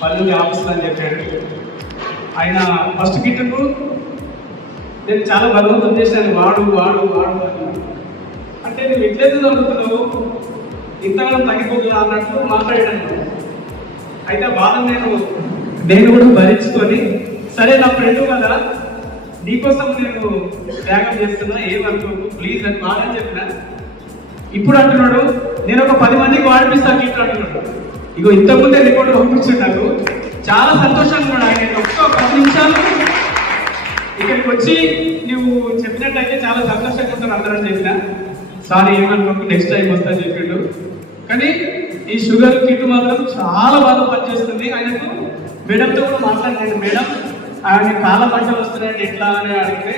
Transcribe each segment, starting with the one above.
పల్లెలు ఆఫీసులు అని చెప్పాడు ఆయన. ఫస్ట్ కిట్టుకు నేను చాలా బలవంతం చేశాను, వాడు వాడు వాడు అని. అంటే నువ్వు ఎట్లయితే చదువుతున్నావు ఇంతకాలం తగ్గిపోతున్నా అన్నట్టు మాట్లాడాను. అయితే బాధ నేను కూడా భరించుకొని, సరే నా ఫ్రెండ్ కదా నీకోసం నేను త్యాగం చేస్తున్నా, ఏమనుకోకు ప్లీజ్ అని బాగా చెప్పిన. ఇప్పుడు అంటున్నాడు నేను ఒక 10 మందికి వాడిపిస్తా కిట్ అంటున్నాడు. ఇగో ఇంతకుముందే రిపోర్ట్ పంపించాడు నాకు. చాలా సంతోషంగా ఉన్నాడు ఆయన. ఒక్క 10 నిమిషాలు ఇక్కడికి వచ్చి నువ్వు చెప్పినట్టయితే చాలా సంతోషంగా ఉంటాను అందరం చెప్పిన. సారీ ఏమనుకోకు నెక్స్ట్ టైం వస్తా చెప్పిండు. కానీ ఈ షుగర్ కిట్ మాత్రం చాలా బాగా పనిచేస్తుంది. ఆయనకు మేడంతో కూడా మాట్లాడాను. మేడం ఆయన కాళ్ళ పంటలు వస్తున్నాయండి ఎట్లా అని అడిగితే,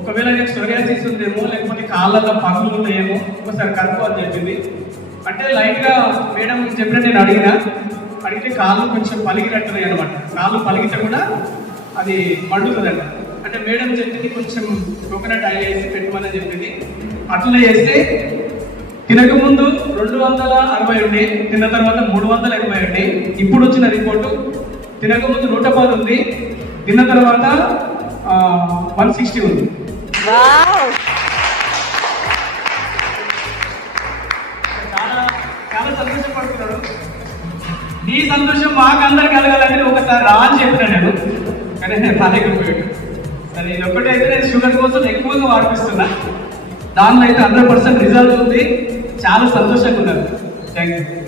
ఒకవేళ నేను సోరియాసిస్ ఉందేమో లేకపోతే కాళ్ళల్లో పనులు ఉన్నాయేమో ఒకసారి కనుక్కో అని చెప్పింది. అంటే లైట్గా మేడం చెప్పినట్టు నేను అడిగితే కాళ్ళు కొంచెం పలిగినట్టున్నాయి అనమాట. కాళ్ళు పలిగితే కూడా అది మండుతుందంట. అంటే మేడం చెప్పింది కొంచెం కోకోనట్ ఆయిల్ వేసి పెట్టమని చెప్పింది. అట్లా చేస్తే తినకముందు 260 ఉండే, తిన్న తర్వాత 380 ఉండే. ఇప్పుడు వచ్చిన రిపోర్టు తినకముందు 110 ఉంది, తిన్న తర్వాత 160 ఉంది. చాలా సంతోషపడుతున్నాడు. నీ సంతోషం మాకు అందరికి కలగాలని ఒకసారి రా అని చెప్పినా నేను. కానీ నేను రాలేకపోయాడు. సరే ఇది ఒక్కటైతే నేను షుగర్ కోసం ఎక్కువగా వాడిపిస్తున్నా. దానిలో అయితే 100% రిజల్ట్ ఉంది. చాలా సంతోషంగా ఉన్నారు. Thank you.